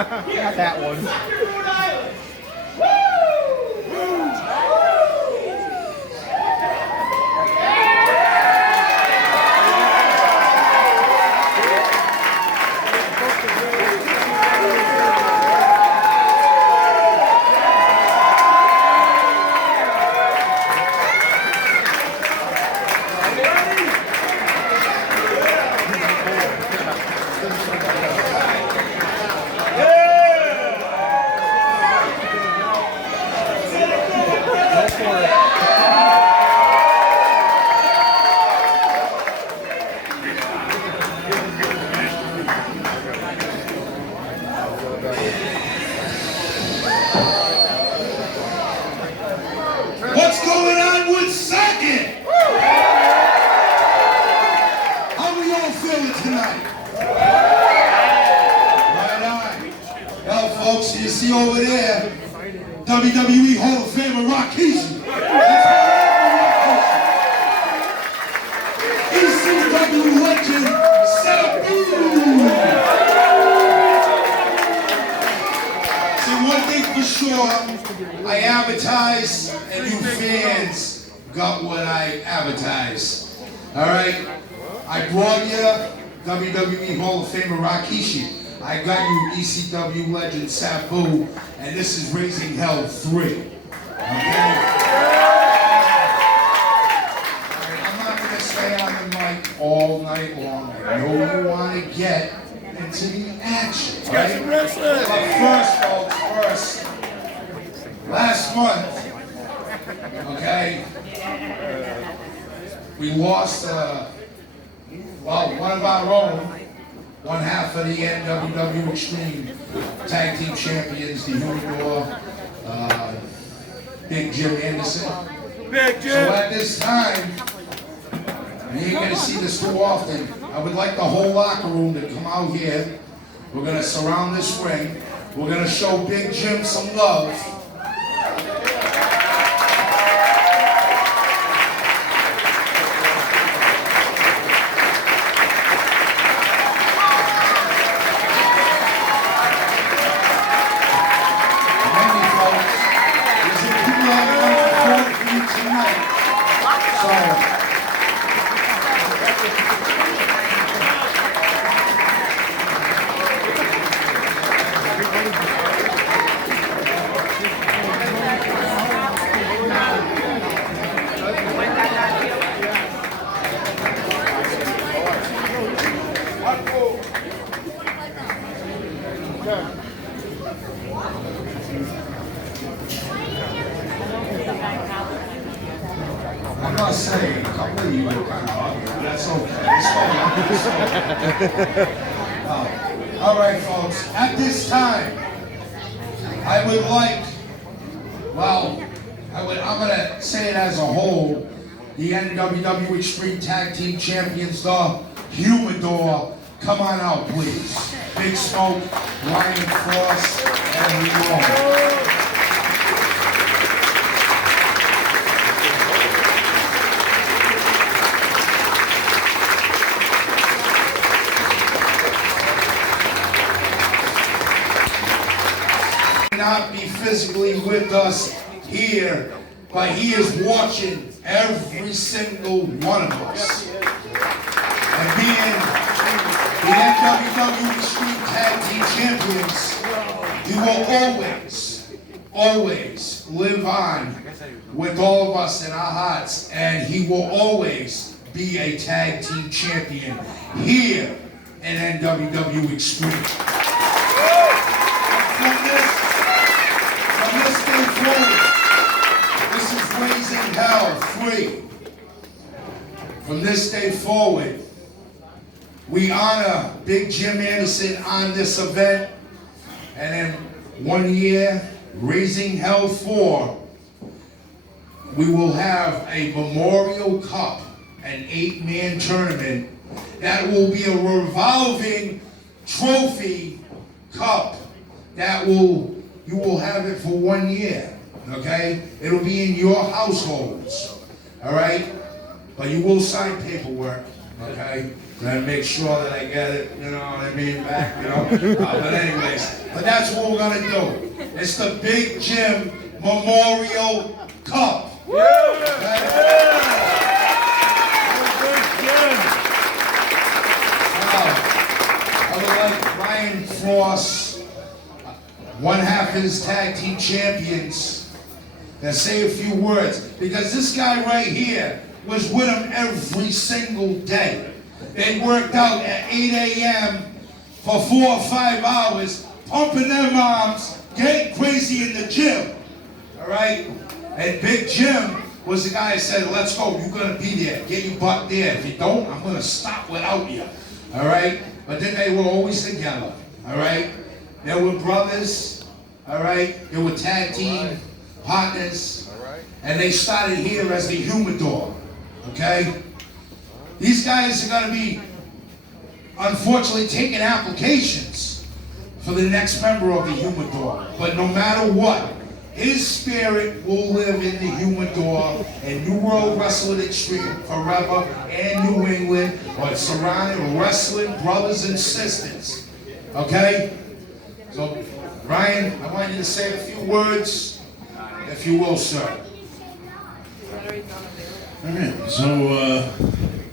Not that one. What's going on with Sackett? How we all feeling tonight? Right on. Well, folks, you see over there, WWE Hall of Famer Rikishi. ECW legend Sabu. See, one thing for sure, I advertise and you fans got what I advertise. Alright? I brought you WWE Hall of Famer Rikishi. I got you ECW legend Sabu, and this is Raising Hell 3. Okay? Alright, I'm not gonna stay on the mic all night long. I know you wanna get into the action, right? But first, folks, last month, okay, we lost, one of our own, one half of the NWW Extreme Tag Team Champions, the Humidor, Big Jim Anderson. Big Jim! So at this time, you ain't gonna see this too often, I would like the whole locker room to come out here. We're gonna surround this ring. We're gonna show Big Jim some love. I must say, a couple of you are kind of ugly, but that's okay. All right, folks. At this time, I would like, I'm going to say it as a whole, the NWW Extreme Tag Team Champions, the Humidor. Come on out, please. Big Smoke, Ryan Frost, and we go. Not be physically with us here, but he is watching every single one of us. And being the NWW Extreme Tag Team Champions, he will always live on with all of us in our hearts, and he will always be a tag team champion here in NWW Extreme. From this day forward, this is Raising Hell 3. From this day forward, we honor Big Jim Anderson on this event, and in 1 year, Raising Hell 4, we will have a Memorial Cup, an 8-man tournament that will be a revolving trophy cup that you will have it for 1 year, okay? It'll be in your households, all right? But you will sign paperwork, Okay? Gotta make sure that I get it, you know what I mean, back, you know? But anyways, but that's what we're gonna do. It's the Big Jim Memorial Cup. I would like Ryan Frost, one half of his tag team champions, to say a few words. Because this guy right here was with him every single day. They worked out at 8 a.m. for 4 or 5 hours, pumping their moms, getting crazy in the gym. All right? And Big Jim was the guy that said, let's go, you're gonna be there, get your butt there. If you don't, I'm gonna stop without you. All right? But then they were always together. All right? They were brothers. All right? They were tag team partners. And they started here as the Humidor. Okay? These guys are gonna be, unfortunately, taking applications for the next member of the Humidor. But no matter what, his spirit will live in the Humidor and New World Wrestling Extreme forever, and New England, or surrounding wrestling brothers and sisters. Okay? So, Ryan, I want you to say a few words, if you will, sir. All right, so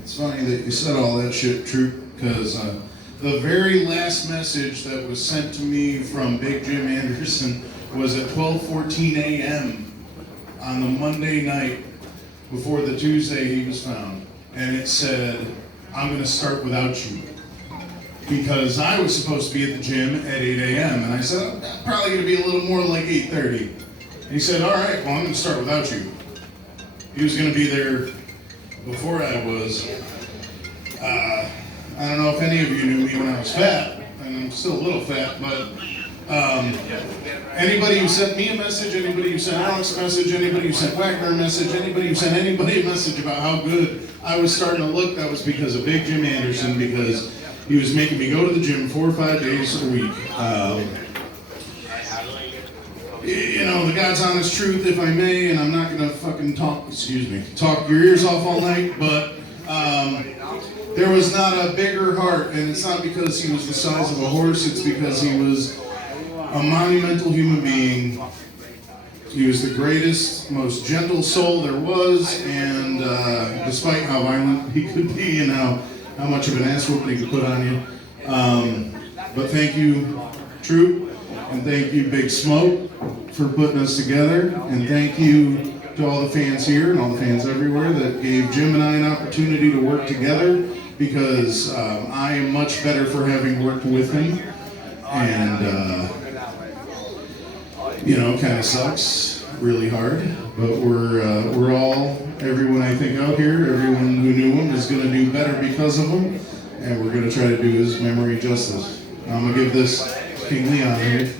it's funny that you said all that shit, Troop, because the very last message that was sent to me from Big Jim Anderson was at 12:14 a.m. on the Monday night before the Tuesday he was found. And it said, I'm going to start without you. Because I was supposed to be at the gym at 8 a.m. And I said, I'm probably going to be a little more like 8:30. And he said, all right, well, I'm going to start without you. He was going to be there before I was. I don't know if any of you knew me when I was fat, and I'm still a little fat, but anybody who sent me a message, anybody who sent Alex a message, anybody who sent Wagner a message, anybody who sent anybody a message about how good I was starting to look, that was because of Big Jim Anderson, because he was making me go to the gym 4 or 5 days a week. You know, the God's honest truth, if I may, and I'm not gonna fucking talk your ears off all night, but there was not a bigger heart, and it's not because he was the size of a horse, it's because he was a monumental human being. He was the greatest, most gentle soul there was, and despite how violent he could be and how much of an ass whooping he could put on you. But thank you, Troop, and thank you, Big Smoke, for putting us together, and thank you to all the fans here and all the fans everywhere that gave Jim and I an opportunity to work together, because I am much better for having worked with him, and you know, kind of sucks really hard, but we're all, everyone I think out here, everyone who knew him is going to do better because of him, and we're going to try to do his memory justice. I'm going to give this to King Leon here.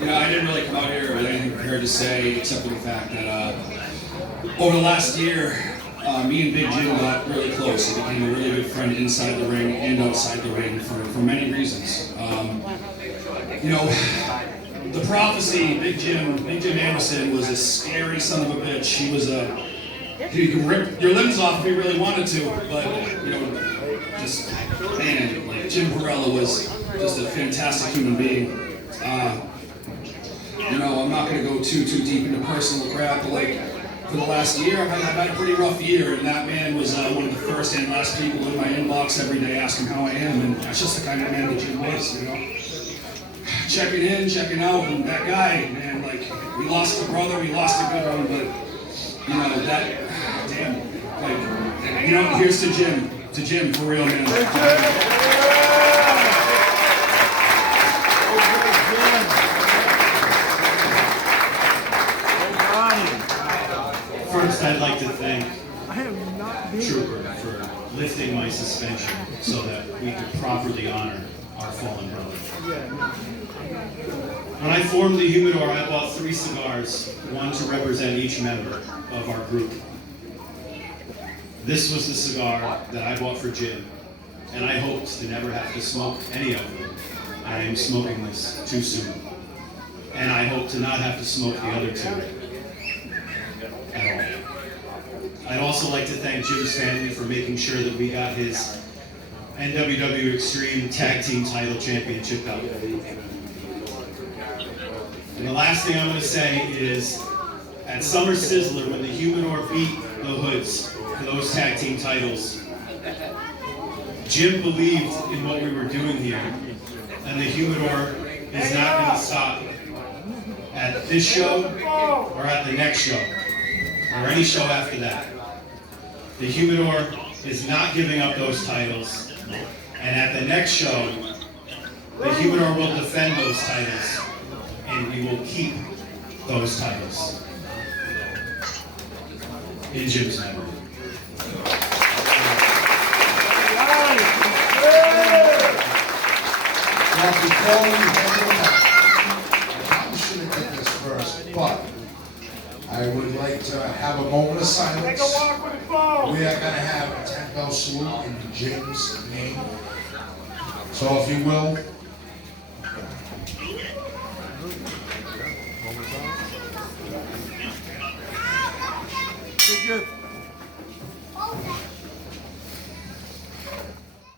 You know, I didn't really come out here with anything prepared to say, except for the fact that over the last year, me and Big Jim got really close. He became a really good friend inside the ring and outside the ring for many reasons. You know, the prophecy, Big Jim Anderson was a scary son of a bitch. He was he could rip your limbs off if he really wanted to, but, you know, just, man, like, Jim Perella was just a fantastic human being. You know, I'm not going to go too deep into personal crap, but, like, for the last year, I've had a pretty rough year, and that man was one of the first and last people in my inbox every day asking how I am, and that's just the kind of man that Jim was, you know? Checking in, checking out, and that guy, man, like, we lost a brother, we lost a good one, but, you know, that, damn, like, you know, here's to Jim, for real, man. First, I'd like to thank Trooper for lifting my suspension so that we could properly honor our fallen brother. When I formed the Humidor, I bought 3 cigars, one to represent each member of our group. This was the cigar that I bought for Jim, and I hoped to never have to smoke any of them I am smoking this too soon. And I hope to not have to smoke the other two at all. I'd also like to thank Jim's family for making sure that we got his NWW Extreme Tag Team Title Championship belt. And the last thing I'm going to say is, at Summer Sizzler, when the Humidor beat the Hoods for those tag team titles, Jim believed in what we were doing here, and the Humidor is not going to stop at this show or at the next show or any show after that. The Humidor is not giving up those titles, and at the next show, the Humidor will defend those titles, and we will keep those titles in Jim's memory. Now, before we head on, I probably should have did this first, but I would like to have a moment of silence. We are going to have a 10-bell salute in Jim's name. So if you will. Good.